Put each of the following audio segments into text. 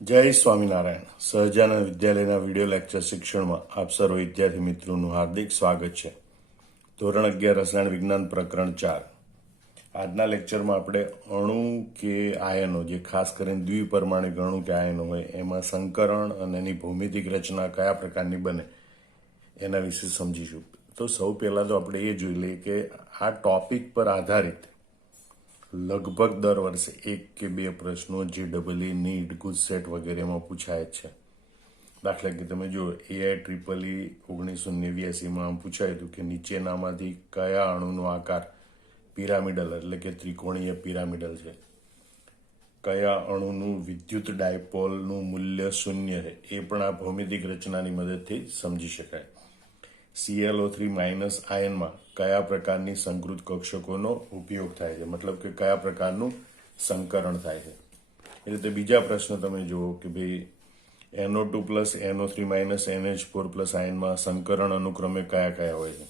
જય સ્વામિનારાયણ. સહજાનંદ વિદ્યાલયના video lecture શિક્ષણમાં આપ સર્વ વિદ્યાર્થી મિત્રોનું હાર્દિક સ્વાગત છે. ધોરણ 11 રસાયણ વિજ્ઞાન પ્રકરણ 4. આજના લેક્ચરમાં આપણે અણુ કે આયનો, જે ખાસ કરીને દ્વિપરમાણિક અણુ કે આયનો હોય એમાં સંકરણ અને એની ભૌમિતિક રચના કયા પ્રકારની બને એના વિશે સમજીશું. તો સૌ પહેલાં તો આપણે એ જોઈ લઈએ કે આ ટોપિક પર આધારિત લગભગ દર વર્ષે 1 કે 2 પ્રશ્નો JEE, નીટ, ગુજસેટ વગેરેમાં પૂછાય જ છે. દાખલા કે તમે જુઓ, AIEEE 1989માં આમ પૂછાયું હતું કે નીચેનામાંથી કયા અણુનો આકાર પિરામિડલ એટલે કે ત્રિકોણીય પિરામિડલ છે, કયા અણુનું વિદ્યુત ડાયપોલનું મૂલ્ય 0 છે, એ પણ આ ભૌમિતિક રચનાની મદદથી સમજી શકાય. ClO3- આયનમાં કયા પ્રકારની સંકૃત કક્ષકોનો ઉપયોગ થાય છે, મતલબ કે કયા પ્રકારનું સંકરણ થાય છે. એ રીતે બીજા પ્રશ્ન તમે જુઓ કે ભાઈ NO2+, NO3- NH4+ આયનમાં સંકરણ અનુક્રમે કયા કયા હોય છે,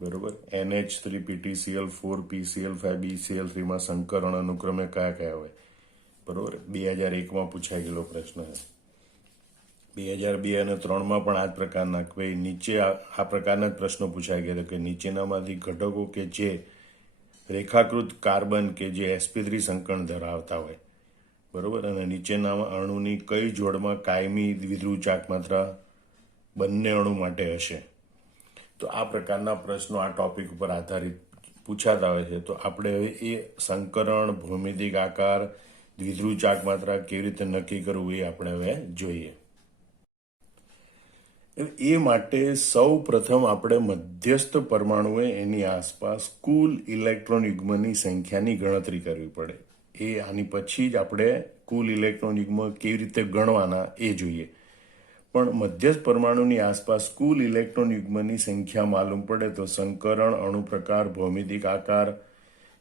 બરોબર. NH3PtCl4 PCl5BCl3માં સંકરણ અનુક્રમે કયા કયા હોય, બરોબર. 2001માં પૂછાઈ ગયેલો પ્રશ્ન છે. 2002 અને 2003માં પણ આ જ પ્રકારના ભાઈ નીચે આ પ્રકારના જ પ્રશ્નો પૂછાઈ ગયા કે નીચેનામાંથી ઘટકો કે જે રેખાકૃત કાર્બન કે જે sp3 સંકરણ ધરાવતા હોય, બરોબર, અને નીચેના અણુની કઈ જોડમાં કાયમી દ્વિધ્રુવ ચાક માત્રા બંને અણુ માટે હશે. તો આ પ્રકારના પ્રશ્નો આ ટોપિક ઉપર આધારિત પૂછાતા હોય છે. તો આપણે હવે એ સંકરણ, ભૌમિતિક આકાર, દ્વિધ્રુવ ચાક માત્રા કેવી રીતે નક્કી કરવું એ આપણે હવે જોઈએ. એ માટે સૌ પ્રથમ આપણે મધ્યસ્થ પરમાણુએ એની આસપાસ કુલ ઇલેક્ટ્રોન યુગ્મની સંખ્યાની ગણતરી કરવી પડે. આની પછી જ આપણે કુલ ઇલેક્ટ્રોન યુગ્મ કેવી રીતે ગણવાના એ જોઈએ. પણ મધ્યસ્થ પરમાણુની આસપાસ કુલ ઇલેક્ટ્રોન યુગ્મની સંખ્યા માલુમ પડે તો સંકરણ, અણુ પ્રકાર, ભૌમિતિક આકાર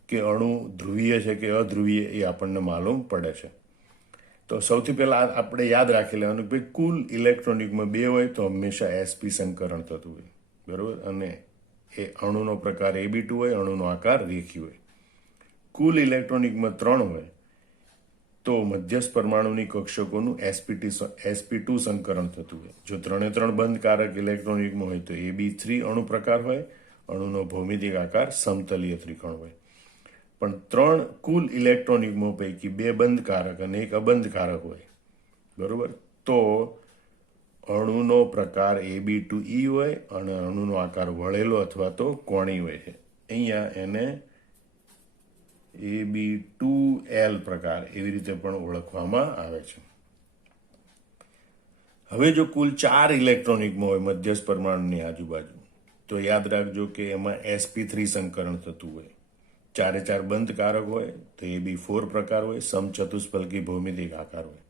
કે અણુ ધ્રુવીય છે કે અધ્રુવીય એ આપણને માલુમ પડે છે. તો સૌથી પહેલા આપણે યાદ રાખી લેવાનું કે કુલ ઇલેક્ટ્રોન યુગ્મ 2 હોય તો હંમેશા sp સંકરણ થતું હોય, બરોબર, અને એ અણુનો પ્રકાર Ab2 હોય, અણુનો આકાર રેખી હોય. કુલ ઇલેક્ટ્રોન યુગ્મ 3 હોય તો મધ્યસ્થ પરમાણુની કક્ષકોનું sp2 સંકરણ થતું હોય. જો 3 બંધ કારક ઇલેક્ટ્રોન યુગ્મ હોય તો Ab3 અણુ પ્રકાર હોય, અણુનો ભૌમિતિક આકાર સમતલીય ત્રિકોણ હોય. પણ 3 કુલ ઇલેક્ટ્રોન યુગ્મો પૈકી 2 બંધ કારક અને 1 અબંધ કારક હોય, બરોબર, તો અણુનો પ્રકાર Ab2E હોય અને અણુનો આકાર વળેલો અથવા તો કોણી હોય છે. અહીંયા એને Ab2L પ્રકાર એવી રીતે પણ ઓળખવામાં આવે છે. હવે જો કુલ 4 ઇલેક્ટ્રોન યુગ્મો હોય મધ્યસ્થ પરમાણુની આજુબાજુ, તો યાદ રાખજો કે એમાં sp3 સંકરણ થતું હોય. 4 બંધ કારક હોય તો Ab4 પ્રકાર હોય, સમચતુષ્ફલકી ભૌમિતિક આકાર હોય.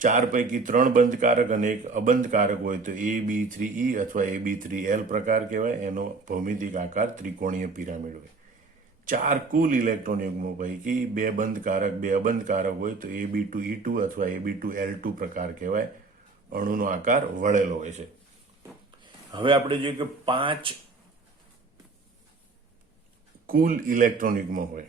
4 પૈકી 3 બંધ કારક અને 1 અબંધ કારક હોય તો Ab3E અથવા Ab3L પ્રકાર કહેવાય. એનો ભૌમિતિક આકાર ત્રિકોણીય પિરામિડ હોય. 4 કુલ ઇલેક્ટ્રોન યુગ્મો પૈકી 2 બંધ કારક, 2 અબંધ કારક હોય તો Ab2E2 અથવા Ab2L2 પ્રકાર કહેવાય. અણુનો આકાર વળેલો હોય છે. હવે આપણે જોઈએ કે 5 કુલ ઇલેક્ટ્રોન યુગ્મ હોય,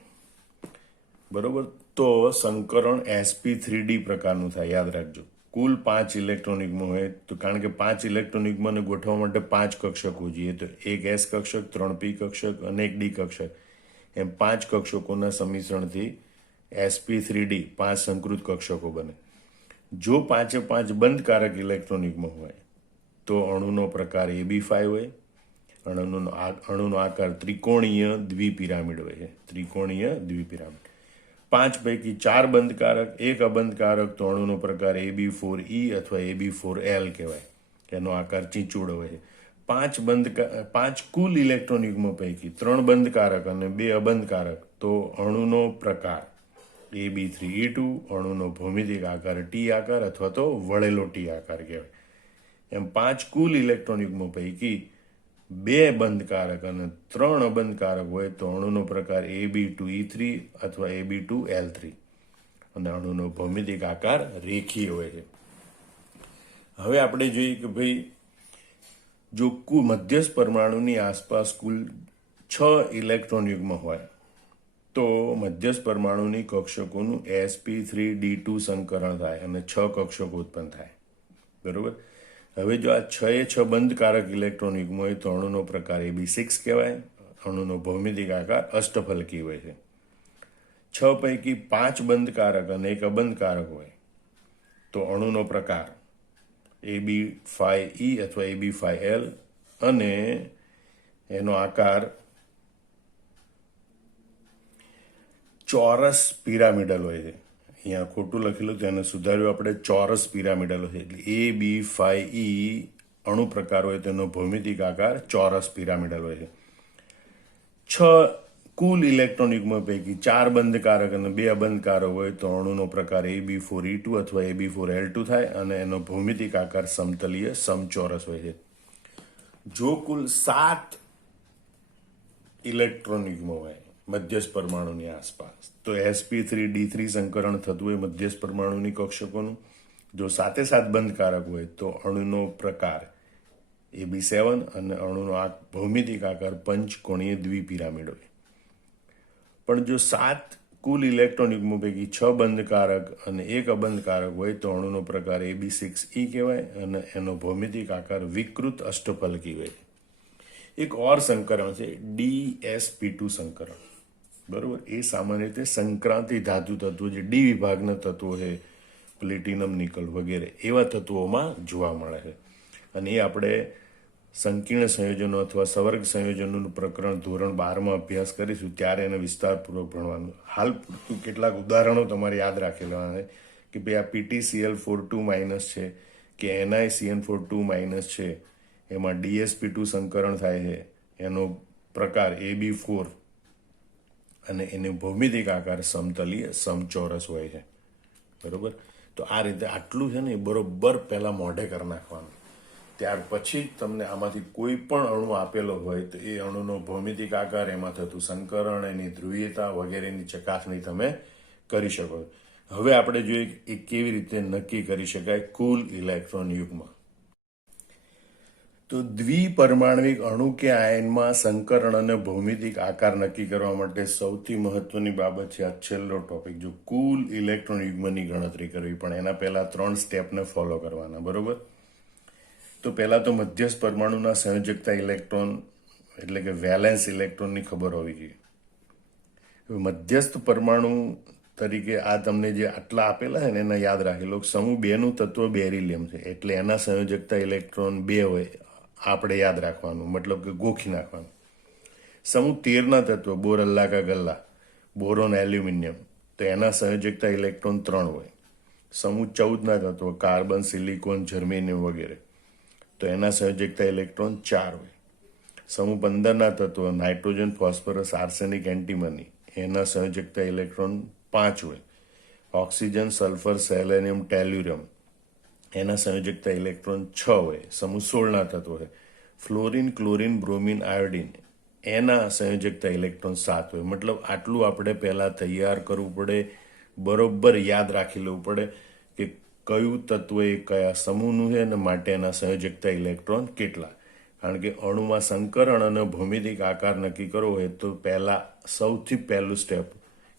બરોબર, તો સંકરણ sp3d પ્રકારનું થાય. યાદ રાખજો, કુલ 5 ઇલેક્ટ્રોન યુગ્મ હોય તો કારણ કે 5 ઇલેક્ટ્રોન યુગ્મને ગોઠવવા માટે 5 કક્ષકો જોઈએ, તો 1 s કક્ષક, 3 p કક્ષક અને 1 d કક્ષક, એમ 5 કક્ષકોના સમિશ્રણથી sp3d 5 સંકૃત કક્ષકો બને. જો 5 બંધ કારક ઇલેક્ટ્રોન યુગ્મ હોય તો અણુનો પ્રકાર Ab5 હોય, અણુનો આકાર ત્રિકોણીય દ્વિપિરામિડ હોય છે, ત્રિકોણીય દ્વિપિરામિડ. 5 પૈકી 4 બંધ કારક, 1 અબંધ કારક તો અણુનો પ્રકાર Ab4E અથવા Ab4L કહેવાય. એનો આકાર ચીંચુડો હોય છે. 5 કુલ ઇલેક્ટ્રોન યુગ્મ પૈકી 3 બંધ કારક અને 2 અબંધ કારક તો અણુનો પ્રકાર Ab3E2, અણુનો ભૌમિતિક આકાર T આકાર અથવા તો વળેલો T આકાર કહેવાય. એમ 5 કુલ ઇલેક્ટ્રોન યુગ્મ પૈકી 2 બંધ કારક અને 3 અબંધ કારક હોય તો અણુનો પ્રકાર Ab2E3 અથવા Ab2L3 અને અણુનો ભૌમિતિક આકાર રેખીય હોય છે. હવે આપણે જોઈએ કે ભાઈ જો મધ્યસ્થ પરમાણુની આસપાસ કુલ 6 ઇલેક્ટ્રોન યુગ્મ હોય તો મધ્યસ્થ પરમાણુની કક્ષકોનું sp3d2 સંકરણ થાય અને 6 કક્ષકો ઉત્પન્ન થાય. બરોબર. હવે જો આ 6 એ 6 બંધકારક ઇલેક્ટ્રોન યુગ્મ હોય તો અણુનો પ્રકાર AB6 કહેવાય. અણુનો ભૌમિતિક આકાર અષ્ટફલકી હોય છે. 6 પૈકી 5 બંધકારક અને 1 અબંધકારક હોય તો અણુનો પ્રકાર AB5E અથવા AB5L અને એનો આકાર ચોરસ પિરામિડલ હોય છે. અહીંયા ખોટું લખેલું તો એને સુધાર્યું આપણે, ચોરસ પિરામિડલ હોય છે. એટલે AB5E અણુ પ્રકાર હોય તેનો ભૌમિતિક આકાર ચોરસ પિરામિડલ હોય છે. 6 કુલ ઇલેક્ટ્રોન યુગ્મ પૈકી 4 બંધકારક અને 2 અબંધકારક હોય તો અણુનો પ્રકાર AB4E2 અથવા AB4L2 થાય અને એનો ભૌમિતિક આકાર સમતલીય સમચોરસ હોય છે. જો કુલ 7 ઇલેક્ટ્રોન યુગ્મ હોય મધ્યસ્થ પરમાણુની આસપાસ તો sp3d3 સંકરણ થતું હોય મધ્યસ્થ પરમાણુની કક્ષકોનું. જો 7 બંધકારક હોય તો અણુનો પ્રકાર AB7 અને અણુનો ભૌમિતિક આકાર પંચકોણીય દ્વિપિરામિડ હોય. પણ જો 7 કુલ ઇલેક્ટ્રોન યુગ્મો પૈકી 6 બંધકારક અને 1 અબંધકારક હોય તો અણુનો પ્રકાર AB6E કહેવાય અને એનો ભૌમિતિક આકાર વિકૃત અષ્ટફલકી હોય. એક ઓર સંકરણ છે DsP2 સંકરણ. બરોબર. એ સામાન્ય રીતે સંક્રાંતિ ધાતુ તત્વો જે ડી વિભાગના તત્વો છે, પ્લેટિનમ, નિકલ વગેરે એવા તત્વોમાં જોવા મળે છે. અને એ આપણે સંકીર્ણ સંયોજનો અથવા સવર્ગ સંયોજનોનું પ્રકરણ ધોરણ 12માં અભ્યાસ કરીશું ત્યારે એને વિસ્તારપૂર્વક ભણવાનું. હાલ પૂરતું કેટલાક ઉદાહરણો તમારે યાદ રાખેલા છે કે ભાઈ આ PtCl42- છે કે NiCN42- છે, એમાં DsP2 સંકરણ થાય છે, એનો પ્રકાર AB4 અને એનો ભૌમિતિક આકાર સમતલીય સમચોરસ હોય છે. બરોબર. તો આ રીતે આટલું છે ને એ બરોબર પહેલા મોઢે કરી નાખવાનું. ત્યાર પછી તમને આમાંથી કોઈ પણ અણુ આપેલો હોય તો એ અણુનો ભૌમિતિક આકાર, એમાં થતું સંકરણ, એની ધ્રુવીયતા વગેરેની ચકાસણી તમે કરી શકો. હવે આપણે જોઈએ એ કેવી રીતે નક્કી કરી શકાય કુલ ઇલેક્ટ્રોન યુગ્મ. તો દ્વિપરમાણવિક અણુ કે આયનમાં સંકરણ અને ભૌમિતિક આકાર નક્કી કરવા માટે સૌથી મહત્વની બાબત છે આ છેલ્લો ટોપિક, જો કુલ ઇલેક્ટ્રોન યુગ્મની ગણતરી કરવી. પણ એના પહેલા 3 સ્ટેપને ફોલો કરવાના. બરોબર. તો પહેલા તો મધ્યસ્થ પરમાણુના સંયોજકતા ઇલેક્ટ્રોન એટલે કે વેલેન્સ ઇલેક્ટ્રોનની ખબર હોવી જોઈએ. મધ્યસ્થ પરમાણુ તરીકે આ તમને જે આટલા આપેલા છે ને એને યાદ રાખી લો. સમૂહ 2 નું તત્વ બેરિલિયમ છે એટલે એના સંયોજકતા ઇલેક્ટ્રોન 2 હોય, આપણે યાદ રાખવાનું, મતલબ કે ગોખી નાખવાનું. સમૂહ 13 ના તત્વ બોર, અલ્લાકા, ગલ્લા, બોરોન, એલ્યુમિનિયમ, તો એના સંયોજકતા ઇલેક્ટ્રોન 3 હોય. સમૂહ 14 ના તત્વ કાર્બન, સિલિકોન, જર્મેનિયમ વગેરે, તો એના સંયોજકતા ઇલેક્ટ્રોન 4 હોય. સમૂહ 15 ના તત્વો નાઇટ્રોજન, ફોસ્ફરસ, આર્સેનિક, એન્ટીમની, એના સંયોજકતા ઇલેક્ટ્રોન 5 હોય. ઓક્સિજન, સલ્ફર, સેલેનિયમ, ટેલ્યુરિયમ, એના સંયોજકતા ઇલેક્ટ્રોન 6 હોય. સમૂહ 16 ના તત્વો છે ફ્લોરિન, ક્લોરિન, બ્રોમિન, આયોડિન, એના સંયોજકતા ઇલેક્ટ્રોન 7 હોય. મતલબ આટલું આપણે પહેલા તૈયાર કરવું પડે, બરોબર યાદ રાખી લેવું પડે કે કયું તત્વ એ કયા સમૂહનું છે અને માટે એના સંયોજકતા ઇલેક્ટ્રોન કેટલા. કારણ કે અણુમાં સંકરણ અને ભૌમિતિક આકાર નક્કી કરવો હોય તો પહેલા સૌથી પહેલું સ્ટેપ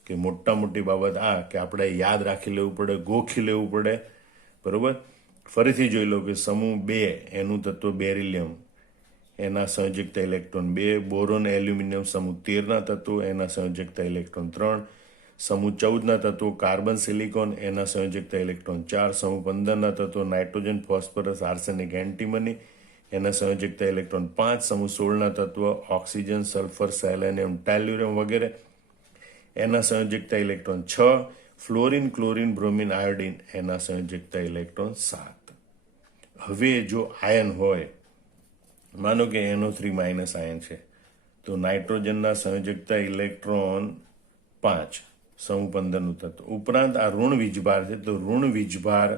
કે મોટી બાબત આ કે આપણે યાદ રાખી લેવું પડે, ગોખી લેવું પડે. બરોબર. ફરીથી જોઈ લો કે સમૂહ 2 એનું તત્વ બેરિલિયમ, એના સંયોજકતા ઇલેક્ટ્રોન 2. બોરોન, એલ્યુમિનિયમ સમૂહ 13 ના તત્વો, એના સંયોજકતા ઇલેક્ટ્રોન 3. સમૂહ 14 ના તત્વો કાર્બન, સિલિકોન, એના સંયોજકતા ઇલેક્ટ્રોન 4. સમૂહ 15 ના તત્વો નાઇટ્રોજન, ફોસ્ફરસ, આર્સેનિક, એન્ટીમની, એના સંયોજકતા ઇલેક્ટ્રોન 5. સમૂહ 16 ના તત્વો ઓક્સિજન, સલ્ફર, સેલેનિયમ, ટેલ્યુરિયમ વગેરે, એના સંયોજકતા electron 6. Fluorine, chlorine, bromine, iodine, એના સંયોજકતા ઇલેક્ટ્રોન 7. હવે જો આયન હોય, માનો કે NO3- આયન છે, તો નાઇટ્રોજનના સંયોજકતા ઇલેક્ટ્રોન 5, સમૂહ 15 નું તત્વ. ઉપરાંત આ ઋણ વીજભાર છે તો ઋણ વીજભાર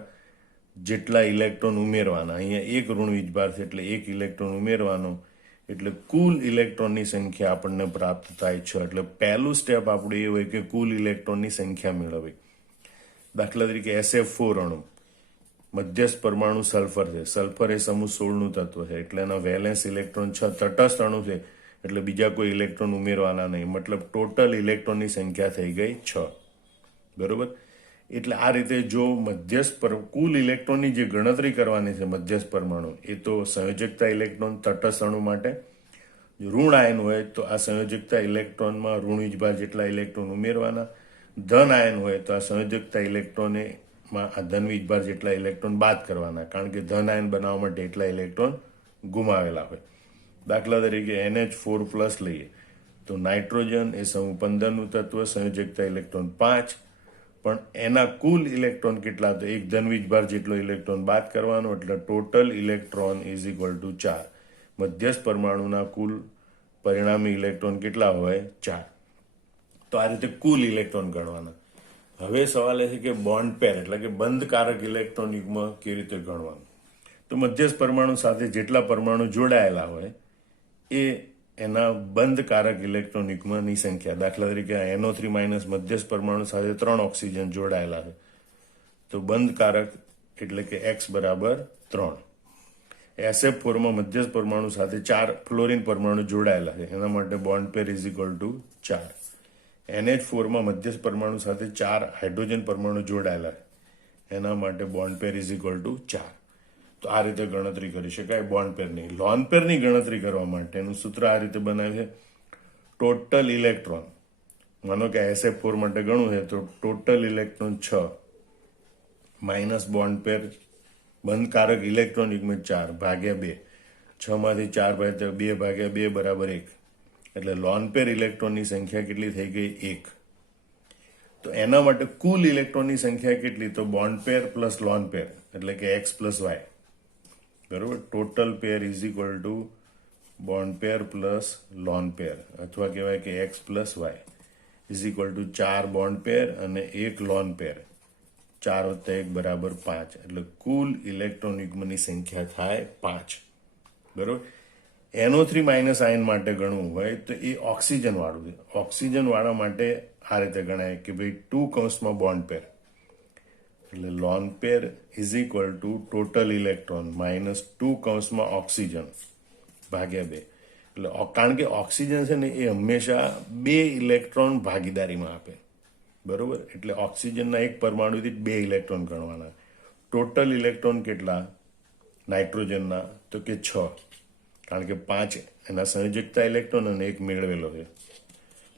જેટલા ઇલેક્ટ્રોન ઉમેરવાના, અહીંયા એક ઋણ વીજભાર છે એટલે 1 ઇલેક્ટ્રોન ઉમેરવાનો, એટલે કુલ ઇલેક્ટ્રોનની સંખ્યા આપણને પ્રાપ્ત થાય છે. એટલે પહેલું સ્ટેપ આપણું એ હોય કે કુલ ઇલેક્ટ્રોનની સંખ્યા મેળવવી. દાખલા તરીકે SF4 અણુ, મધ્યસ્થ પરમાણુ સલ્ફર છે. સલ્ફર એ સમૂહ 16 નું તત્વ છે એટલે એના વેલેન્સ ઇલેક્ટ્રોન 6. તટસ્થ અણુ છે એટલે બીજા કોઈ ઇલેક્ટ્રોન ઉમેરવાના નહીં, મતલબ ટોટલ ઇલેક્ટ્રોનની સંખ્યા થઈ ગઈ 6. બરોબર. એટલે આ રીતે જો કુલ ઇલેક્ટ્રોનની જે ગણતરી કરવાની છે મધ્યસ્થ પરમાણુ, એ તો સંયોજકતા ઇલેક્ટ્રોન તટસ્થ અણુ માટે, જો ઋણ આયન હોય તો આ સંયોજકતા ઇલેક્ટ્રોનમાં ઋણ વીજભાર જેટલા ઇલેક્ટ્રોન ઉમેરવાના, ધન આયન હોય તો આ સંયોજકતા ઇલેક્ટ્રોનમાં આ ધન વીજભાર જેટલા ઇલેક્ટ્રોન બાદ કરવાના, કારણ કે ધન આયન બનાવવા માટે એટલા ઇલેક્ટ્રોન ગુમાવેલા હોય. દાખલા તરીકે NH4+ લઈએ તો નાઇટ્રોજન એ સમૂહ 15નું તત્વ, સંયોજકતા ઇલેક્ટ્રોન 5, પણ એના કુલ ઇલેક્ટ્રોન કેટલા, તો એક ધન વીજભાર જેટલો ઇલેક્ટ્રોન બાદ કરવાનો, એટલે total electron is equal to 4. મધ્યસ્થ પરમાણુના કુલ પરિણામી ઇલેક્ટ્રોન કેટલા હોય? 4. તો આ રીતે કુલ ઇલેક્ટ્રોન ગણવાના. હવે સવાલ એ છે કે બોન્ડ પેર એટલે કે બંધકારક ઇલેક્ટ્રોન યુગ્મ કેવી રીતે ગણવાનું? તો મધ્યસ્થ પરમાણુ સાથે જેટલા પરમાણુ જોડાયેલા હોય એ એના બંધકારક ઇલેક્ટ્રોન યુગ્મની સંખ્યા. દાખલા તરીકે NO3- મધ્યસ્થ પરમાણુ સાથે 3 ઓક્સિજન જોડાયેલા છે, તો બંધકારક એટલે કે X બરાબર 3. SF4માં મધ્યસ્થ પરમાણુ સાથે 4 ફ્લોરિન પરમાણુ જોડાયેલા છે, એના માટે bond pair is equal to 4. NH4માં મધ્યસ્થ પરમાણુ સાથે 4 હાઇડ્રોજન પરમાણુ જોડાયેલા છે, એના માટે bond pair is equal to 4. તો આ રીતે ગણતરી કરી શકાય બોન્ડ પેરની. લોન પેરની ગણતરી કરવા માટેનું સૂત્ર આ રીતે બનાવે છે. ટોટલ ઇલેક્ટ્રોન, માનો કે SF4 માટે ગણવું છે તો ટોટલ ઇલેક્ટ્રોન 6 માઇનસ બોન્ડ પેર બંધકારક ઇલેક્ટ્રોન યુગ્મ 4 ભાગ્યા 2. 6 માંથી 4 ભાગ્યા 2 ભાગ્યા 2 બરાબર 1. એટલે લોન પેર ઇલેક્ટ્રોનની સંખ્યા કેટલી થઈ ગઈ? 1. તો એના માટે કુલ ઇલેક્ટ્રોનની સંખ્યા કેટલી? તો bond pair plus lone pair એટલે કે X પ્લસ Y. બરોબર. Total pair is equal to bond pair plus lone pair, અથવા કહેવાય કે X plus Y is equal to 4 bond pair અને 1 લોન પેર. 4 વત્તા 1 બરાબર 5. એટલે કુલ ઇલેક્ટ્રોન યુગ્મની સંખ્યા થાય 5. બરોબર. NO3- આયન માટે ગણવું હોય તો એ ઓક્સિજન વાળું છે. ઓક્સિજન વાળા માટે આ રીતે ગણાય કે ભાઈ 2 કૌંસમાં બોન્ડ પેર એટલે lone pair is equal two total electron minus 2 કૌંસમાં ઓક્સિજન ભાગ્યા 2. એટલે કારણ કે ઓક્સિજન છે ને એ હંમેશા 2 ઇલેક્ટ્રોન ભાગીદારીમાં આપે. બરોબર. એટલે ઓક્સિજનના એક પરમાણુથી 2 ઇલેક્ટ્રોન ગણવાના. ટોટલ ઇલેક્ટ્રોન કેટલા નાઇટ્રોજનના? તો કે 6, કારણ કે 5 એના સંયોજકતા ઇલેક્ટ્રોન અને 1 મેળવેલો છે.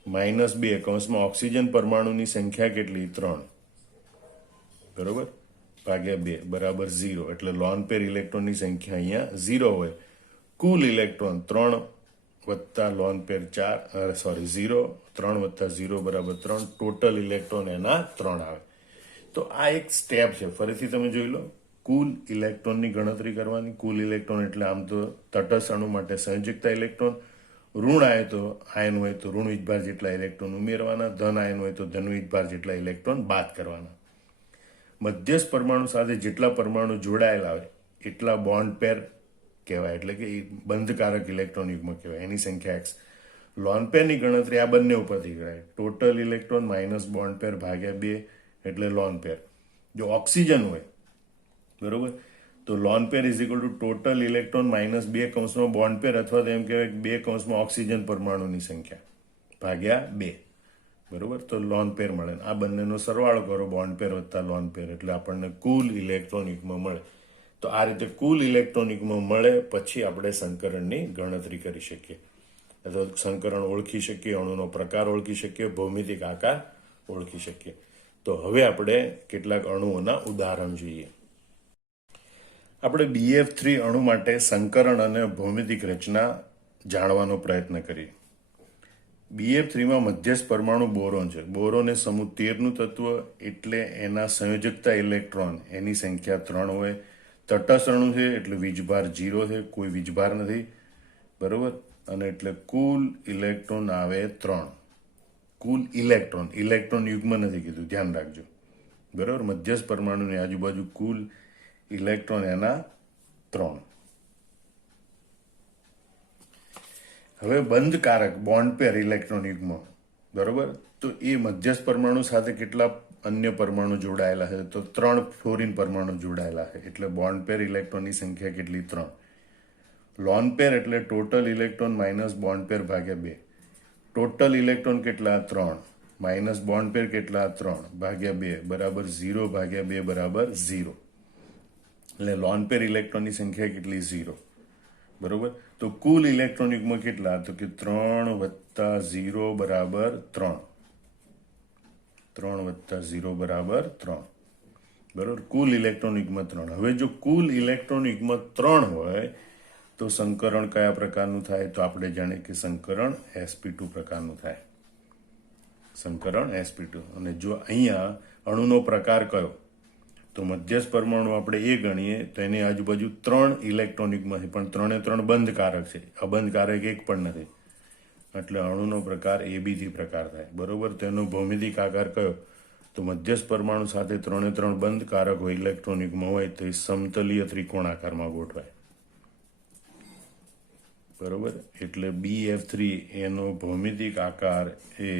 માઇનસ 2 કૌંસમાં ઓક્સિજન પરમાણુની સંખ્યા કેટલી? 3. બરોબર. ભાગ્યા 2 બરાબર 0. એટલે લોન પેર ઇલેક્ટ્રોનની સંખ્યા અહીંયા 0 હોય. કુલ ઇલેક્ટ્રોન 3 વત્તા લોન પેર 0, 3 વત્તા 0 બરાબર 3. ટોટલ ઇલેક્ટ્રોન એના 3 આવે. તો આ એક સ્ટેપ છે. ફરીથી તમે જોઈ લો. કુલ ઇલેક્ટ્રોનની ગણતરી કરવાની. કુલ ઇલેક્ટ્રોન એટલે આમ તો તટસ્થ અણુ માટે સંયોજકતા ઇલેક્ટ્રોન, ઋણ આયન હોય તો ઋણ વીજભાર જેટલા ઇલેક્ટ્રોન ઉમેરવાના, ધન આયન હોય તો ધન વીજભાર જેટલા ઇલેક્ટ્રોન બાદ કરવાના. મધ્યસ્થ પરમાણુ સાથે જેટલા પરમાણુ જોડાયેલા હોય એટલા બોન્ડ પેર કહેવાય, એટલે કે બંધકારક ઇલેક્ટ્રોન યુગ્મ કહેવાય. એની સંખ્યા X. લોન પેરની ગણતરી આ બંને ઉપરથી કરાય. ટોટલ ઇલેક્ટ્રોન માઇનસ બોન્ડ પેર ભાગ્યા 2 એટલે લોન પેર. જો ઓક્સિજન હોય, બરોબર, તો lone pair is equal two total electron minus 2 કૌંસમાં બોન્ડ પેર, અથવા તો એમ કહેવાય 2 કૌંસમાં ઓક્સિજન પરમાણુની સંખ્યા ભાગ્યા 2. બરોબર. તો લોન પેર મળે. આ બંનેનો સરવાળો કરો, બોન્ડ પેર વત્તા લોન પેર, એટલે આપણને કુલ ઇલેક્ટ્રોન યુગ્મ મળે. તો આ રીતે કુલ ઇલેક્ટ્રોન યુગ્મ મળે પછી આપણે સંકરણની ગણતરી કરી શકીએ, અથવા સંકરણ ઓળખી શકીએ, અણુનો પ્રકાર ઓળખી શકીએ, ભૌમિતિક આકાર ઓળખી શકીએ. તો હવે આપણે કેટલાક અણુઓના ઉદાહરણ જોઈએ. આપણે BF3 અણુ માટે સંકરણ અને ભૌમિતિક રચના જાણવાનો પ્રયત્ન કરીએ. BF3માં મધ્યસ્થ પરમાણુ બોરોન છે. બોરોન એ સમૂહ 13નું તત્વ, એટલે એના સંયોજકતા ઇલેક્ટ્રોન એની સંખ્યા 3 હોય. તટસ્થ અણુ છે એટલે વીજભાર 0 છે, કોઈ વીજભાર નથી. બરોબર. અને એટલે કુલ ઇલેક્ટ્રોન આવે 3. કુલ ઇલેક્ટ્રોન યુગ્મ નથી કીધું, ધ્યાન રાખજો. બરોબર. મધ્યસ્થ પરમાણુની આજુબાજુ કુલ ઇલેક્ટ્રોન એના 3. હવે બંધકારક બોન્ડ પેર ઇલેક્ટ્રોન યુગ્મ, બરોબર, તો એ મધ્યસ્થ પરમાણુ સાથે કેટલા અન્ય પરમાણુ જોડાયેલા છે? તો 3 ફ્લોરિન પરમાણુ જોડાયેલા છે, એટલે બોન્ડ પેર ઇલેક્ટ્રોનની સંખ્યા કેટલી? 3. લોન પેર એટલે ટોટલ ઇલેક્ટ્રોન માઇનસ બોન્ડ પેર ભાગ્યા 2. ટોટલ ઇલેક્ટ્રોન કેટલા? 3 માઇનસ બોન્ડ પેર કેટલા? 3 ભાગ્યા 2 બરાબર 0 ભાગ્યા 2 બરાબર 0. એટલે લોન પેર ઇલેક્ટ્રોનની સંખ્યા કેટલી? 0. બરોબર. તો કુલ ઇલેક્ટ્રોન યુગ્મ કેટલા? તો કે 3 વત્તા 0 બરાબર 3. 3 વત્તા 0 બરાબર 3. બરોબર. કુલ ઇલેક્ટ્રોન યુગ્મ 3. હવે જો કુલ ઇલેક્ટ્રોન યુગ્મ 3 હોય તો સંકરણ કયા પ્રકારનું થાય? તો આપણે જાણીએ કે સંકરણ sp2 પ્રકારનું થાય. સંકરણ sp2. અને જો અહીંયા અણુનો પ્રકાર કયો? તો મધ્યસ્થ પરમાણુ આપણે એ ગણીએ તો એની આજુબાજુ 3 ઇલેક્ટ્રોન યુગ્મ છે, પણ 3 3 બંધકારક છે, અબંધકારક એક પણ નથી. એટલે અણુનો પ્રકાર abc પ્રકાર થાય. બરોબર. તેનો ભૌમિતિક આકાર કયો? તો મધ્યસ્થ પરમાણુ સાથે 3 3 બંધકારક હોય, ઇલેક્ટ્રોન યુગ્મ હોય તો એ સમતલીય ત્રિકોણ આકારમાં ગોઠવાય. બરોબર. એટલે BF3 એનો ભૌમિતિક આકાર એ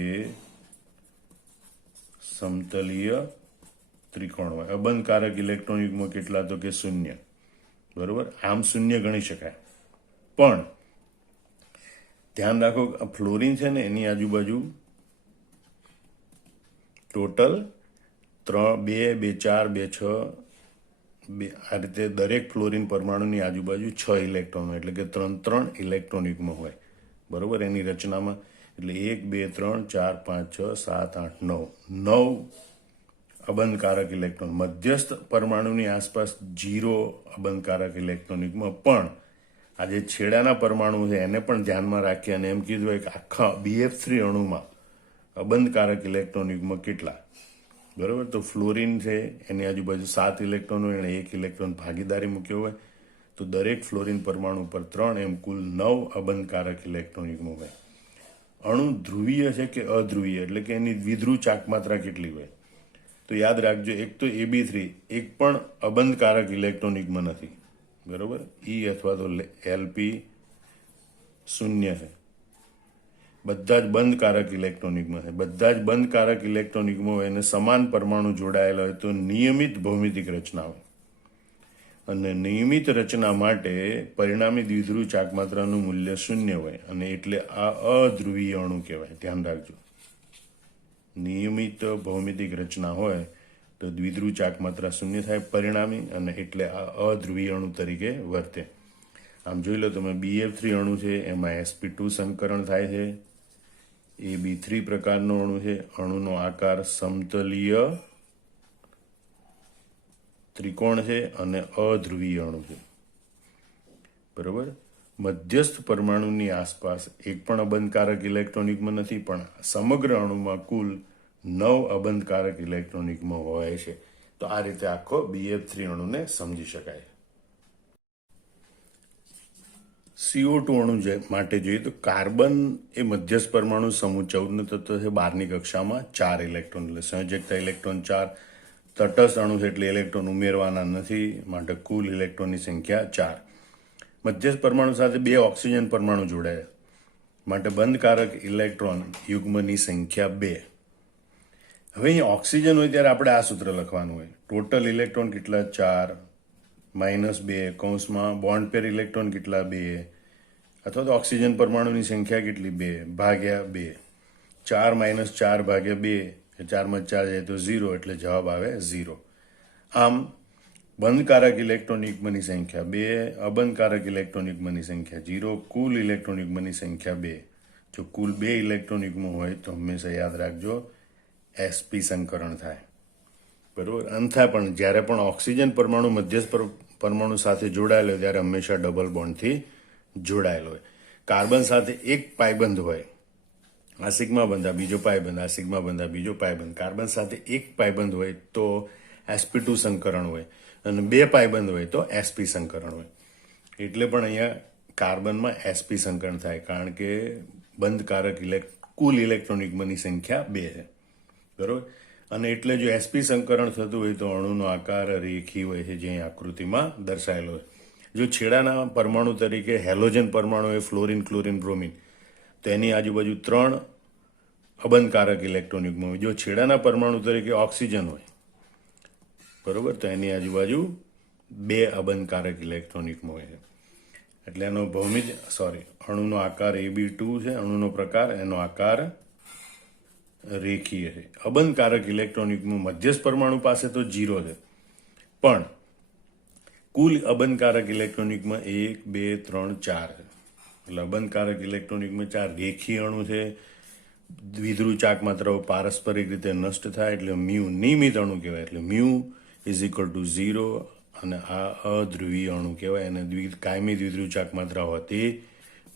સમતલીય ત્રિકોણ હોય. અબંધકારક ઇલેક્ટ્રોન યુગ્મ કેટલા? તો કે 0. બરોબર. આમ 0 ગણી શકાય. પણ ધ્યાન રાખો, ફ્લોરિન છે ને એની આજુબાજુ ટોટલ 3 2 2 4 2 6 આ રીતે દરેક ફ્લોરિન પરમાણુની આજુબાજુ 6 ઇલેક્ટ્રોન હોય, એટલે કે 3 3 ઇલેક્ટ્રોન યુગ્મ હોય. બરોબર. એની રચનામાં એટલે 1 2 3 4 5 6 7 8 9 અબંધકારક ઇલેક્ટ્રોન. મધ્યસ્થ પરમાણુની આસપાસ 0 અબંધકારક ઇલેક્ટ્રોન યુગ્મ. પણ આ જે છેડાના પરમાણુ છે એને પણ ધ્યાનમાં રાખી અને એમ કીધું હોય કે આખા BF3 અણુમાં અબંધકારક ઇલેક્ટ્રોન યુગ્મ કેટલા? બરોબર. તો ફ્લોરિન છે એની આજુબાજુ 7 ઇલેક્ટ્રોન હોય અને 1 ઇલેક્ટ્રોન ભાગીદારી મૂક્યો હોય, તો દરેક ફ્લોરિન પરમાણુ પર 3 એમ કુલ 9 અબંધકારક ઇલેક્ટ્રોન યુગ્મ હોય. અણુ ધ્રુવીય છે કે અધ્રુવીય, એટલે કે એની દ્વિધ્રુવ ચાકમાત્રા કેટલી હોય? તો યાદ રાખજો, એક તો AB3 એક પણ અબંધકારક ઇલેક્ટ્રોન યુગ્મ નથી. બરોબર. E અથવા તો LP 0 છે. બધા જ બંધકારક ઇલેક્ટ્રોન યુગ્મ છે. બધા જ બંધકારક ઇલેક્ટ્રોન યુગ્મ હોય અને સમાન પરમાણુ જોડાયેલા હોય તો નિયમિત ભૌમિતિક રચના હોય. અને નિયમિત રચના માટે પરિણામી દ્વિધ્રુવ ચાકમાત્રાનું મૂલ્ય 0 હોય, અને એટલે આ અધ્રુવીય અણુ કહેવાય. ધ્યાન રાખજો, નિયમિત ભૌમિતિક રચના હોય તો દ્વિધ્રુવ ચાકમાત્રા 0 થાય પરિણામી, અને એટલે આ અધ્રુવીય અણુ તરીકે વર્તે. આમ જોઈ લો તમે, BF3 અણુ છે એમાં sp2 સંકરણ થાય છે. AB3 પ્રકારનો અણુ છે. અણુનો આકાર સમતલીય ત્રિકોણ છે અને અધ્રુવીય અણુ છે. બરોબર. મધ્યસ્થ પરમાણુની આસપાસ એક પણ અબંધકારક ઇલેક્ટ્રોન યુગ્મ નથી, પણ સમગ્ર અણુમાં કુલ 9 અબંધકારક ઇલેક્ટ્રોન યુગ્મ હોય છે. તો આ રીતે આખો BF3 અણુને સમજી શકાય. CO2 અણુ માટે જોઈએ તો કાર્બન એ મધ્યસ્થ પરમાણુ સમૂહ 14નું તત્વ છે. 12મી કક્ષામાં 4 ઇલેક્ટ્રોન, એટલે સંયોજકતા ઇલેક્ટ્રોન 4. તટસ્થ અણુ છે એટલે ઇલેક્ટ્રોન ઉમેરવાના નથી, માટે કુલ ઇલેક્ટ્રોનની સંખ્યા 4. મધ્યસ્થ પરમાણુ સાથે 2 ઓક્સિજન પરમાણુ જોડાયા, માટે બંધકારક ઇલેક્ટ્રોન યુગ્મની સંખ્યા 2. હવે અહીં ઓક્સિજન હોય ત્યારે આપણે આ સૂત્ર લખવાનું હોય. ટોટલ ઇલેક્ટ્રોન કેટલા? 4 માઇનસ 2 કૌંસમાં બોન્ડ પેર ઇલેક્ટ્રોન કેટલા? 2. અથવા તો ઓક્સિજન પરમાણુની સંખ્યા કેટલી? 2 ભાગ્યા 2. 4 માઇનસ 4 ભાગ્યા 2, 4 માં 4 જાય તો 0, એટલે જવાબ આવે 0. આમ બંધકારક ઇલેક્ટ્રોન યુગ્મની સંખ્યા 2, અબંધકારક ઇલેક્ટ્રોન યુગ્મની સંખ્યા 0, કુલ ઇલેક્ટ્રોન યુગ્મની સંખ્યા 2. જો કુલ 2 ઇલેક્ટ્રોન યુગ્મ હોય તો હંમેશા યાદ રાખજો sp સંકરણ થાય. બરોબર. અંથા પણ જ્યારે પણ ઓક્સિજન પરમાણુ મધ્યસ્થ પરમાણુ સાથે જોડાયેલો હોય ત્યારે હંમેશા ડબલ બોન્ડથી જોડાયેલો હોય. કાર્બન સાથે એક પાયબંધ હોય, આ સિગ્મા બંધ, આ બીજો પાયબંધ, આ સિગ્મા બંધ, આ બીજો પાયબંધ. કાર્બન સાથે એક પાયબંધ હોય તો sp2 સંકરણ હોય, અને 2 પાયબંધ હોય તો sp સંકરણ હોય. એટલે પણ અહીંયા કાર્બનમાં sp સંકરણ થાય, કારણ કે બંધકારક કુલ ઇલેક્ટ્રોન યુગ્મની સંખ્યા 2 છે. બરોબર. અને એટલે જો sp સંકરણ થતું હોય તો અણુનો આકાર રેખી હોય છે, જે આકૃતિમાં દર્શાયેલો હોય. જો છેડાના પરમાણુ તરીકે હેલોજન પરમાણુ હોય, ફ્લોરિન, ક્લોરિન, બ્રોમિન, તો એની આજુબાજુ 3 અબંધકારક ઇલેક્ટ્રોન યુગ્મ હોય. જો છેડાના પરમાણુ તરીકે ઓક્સિજન હોય, બરોબર, તો એની આજુબાજુ 2 અબંધકારક ઇલેક્ટ્રોન યુગ્મ હોય છે. એટલે એનો અણુનો આકાર AB2 છે, અણુનો પ્રકાર, એનો આકાર રેખીય છે. અબંધકારક ઇલેક્ટ્રોન યુગ્મ મધ્યસ્થ પરમાણુ પાસે તો 0 છે, પણ કુલ અબંધકારક ઇલેક્ટ્રોન યુગ્મ 1, 2, 3, 4 છે. એટલે અબંધકારક ઇલેક્ટ્રોન યુગ્મ 4 રેખીય અણુ છે. દ્વિધ્રુવ ચાક માત્રાઓ પારસ્પરિક રીતે નષ્ટ થાય એટલે મ્યુ નિયમિત અણુ કહેવાય. એટલે મ્યુ ઇઝ ઇક્વલ ટુ 0, અને આ અધ્રુવીય અણુ કહેવાય. અને કાયમી દ્વિધ્રુવ ચાક માત્રા હોતી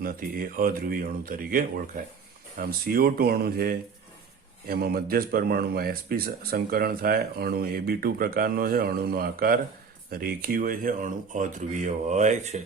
નથી, એ અધ્રુવીય અણુ તરીકે ઓળખાય. આમ CO2 અણુ છે, એમાં મધ્યસ્થ પરમાણુમાં sp સંકરણ થાય. અણુ AB2 પ્રકારનો છે, અણુનો આકાર રેખી હોય છે, અણુ અધ્રુવીય હોય છે.